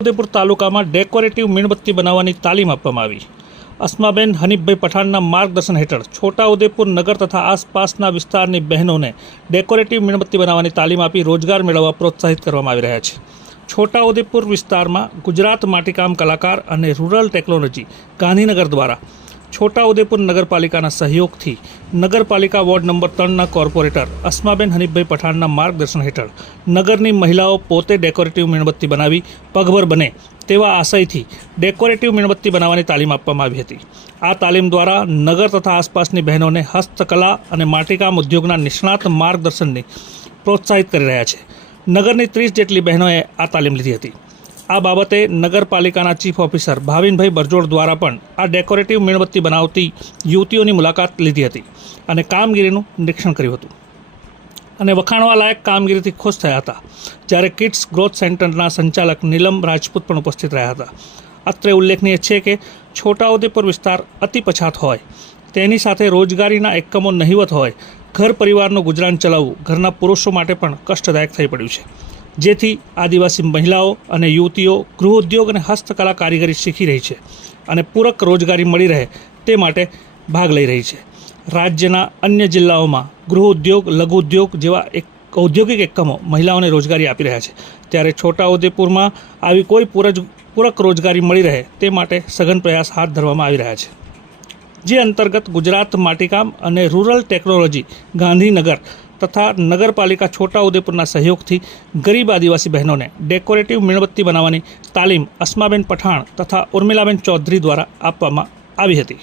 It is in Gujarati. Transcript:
ઉદેપુર તાલુકામાં ડેકોરેટિવ મીણબત્તી બનાવવાની તાલીમ આપવામાં આવી. અસ્માબેન હનીફભાઈ પઠાણના માર્ગદર્શન હેઠળ છોટાઉદેપુર નગર તથા આસપાસના વિસ્તારની બહેનોને ડેકોરેટિવ મીણબત્તી બનાવવાની તાલીમ આપી રોજગાર મેળવવા પ્રોત્સાહિત કરવામાં આવી રહ્યા છે. છોટાઉદેપુર વિસ્તારમાં ગુજરાત માટીકામ કલાકાર અને રૂરલ ટેકનોલોજી ગાંધીનગર દ્વારા છોટાઉદેપુર નગરપાલિકાના સહયોગથી નગરપાલિકા વોર્ડ નંબર ત્રણના કોર્પોરેટર અસ્માબેન હનીફભાઈ પઠાણના માર્ગદર્શન હેઠળ નગરની મહિલાઓ પોતે ડેકોરેટિવ મીણબત્તી બનાવી પગભર બને તેવા આશયથી ડેકોરેટિવ મીણબત્તી બનાવવાની તાલીમ આપવામાં આવી હતી. આ તાલીમ દ્વારા નગર તથા આસપાસની બહેનોને હસ્તકલા અને માટીકામ ઉદ્યોગના નિષ્ણાત માર્ગદર્શનની પ્રોત્સાહિત કરી રહ્યા છે. નગરની ત્રીસ જેટલી બહેનોએ આ તાલીમ લીધી હતી. આ બાબતે નગરપાલિકાના ચીફ ઓફિસર ભાવિનભાઈ બરજોડ દ્વારા પણ આ ડેકોરેટિવ મીણબત્તી બનાવતી યુવતીઓની મુલાકાત લીધી હતી અને કામગીરીનું નિરીક્ષણ કર્યું હતું. અને વખાણવા લાયક કામગીરીથી ખુશ થયા હતા, જ્યારે કિડ્સ ગ્રોથ સેન્ટરના સંચાલક નીલમ રાજપૂત પણ ઉપસ્થિત રહ્યા હતા. અત્રે ઉલ્લેખનીય છે કે છોટાઉદેપુર વિસ્તાર અતિ પછાત હોય, તેની સાથે રોજગારીના એકમો નહિવત હોય, ઘર પરિવારનું ગુજરાન ચલાવવું ઘરના પુરુષો માટે પણ કષ્ટદાયક થઈ પડ્યું છે. જેથી આદિવાસી મહિલાઓ અને યુવતીઓ ગૃહ ઉદ્યોગ અને હસ્તકલા કારીગરી શીખી રહી છે અને પૂરક રોજગારી મળી રહે તે માટે ભાગ લઈ રહી છે. રાજ્યના અન્ય જિલ્લાઓમાં ગૃહ ઉદ્યોગ લઘુ ઉદ્યોગ જેવા એક ઔદ્યોગિક એકમો મહિલાઓને રોજગારી આપી રહ્યા છે. ત્યારે છોટાઉદેપુરમાં આવી કોઈ પૂરજ, પૂરક રોજગારી મળી રહે તે માટે સઘન પ્રયાસ હાથ ધરવામાં આવી રહ્યા છે. જે અંતર્ગત ગુજરાત માટીકામ અને રૂરલ ટેકનોલોજી ગાંધીનગર તથા નગરપાલિકા છોટાઉદેપુરના સહયોગથી ગરીબ આદિવાસી બહેનોને ડેકોરેટિવ મીણબત્તી બનાવવાની તાલીમ અસ્માબેન પઠાણ તથા ઉર્મિલાબેન ચૌધરી દ્વારા આપવામાં આવી હતી.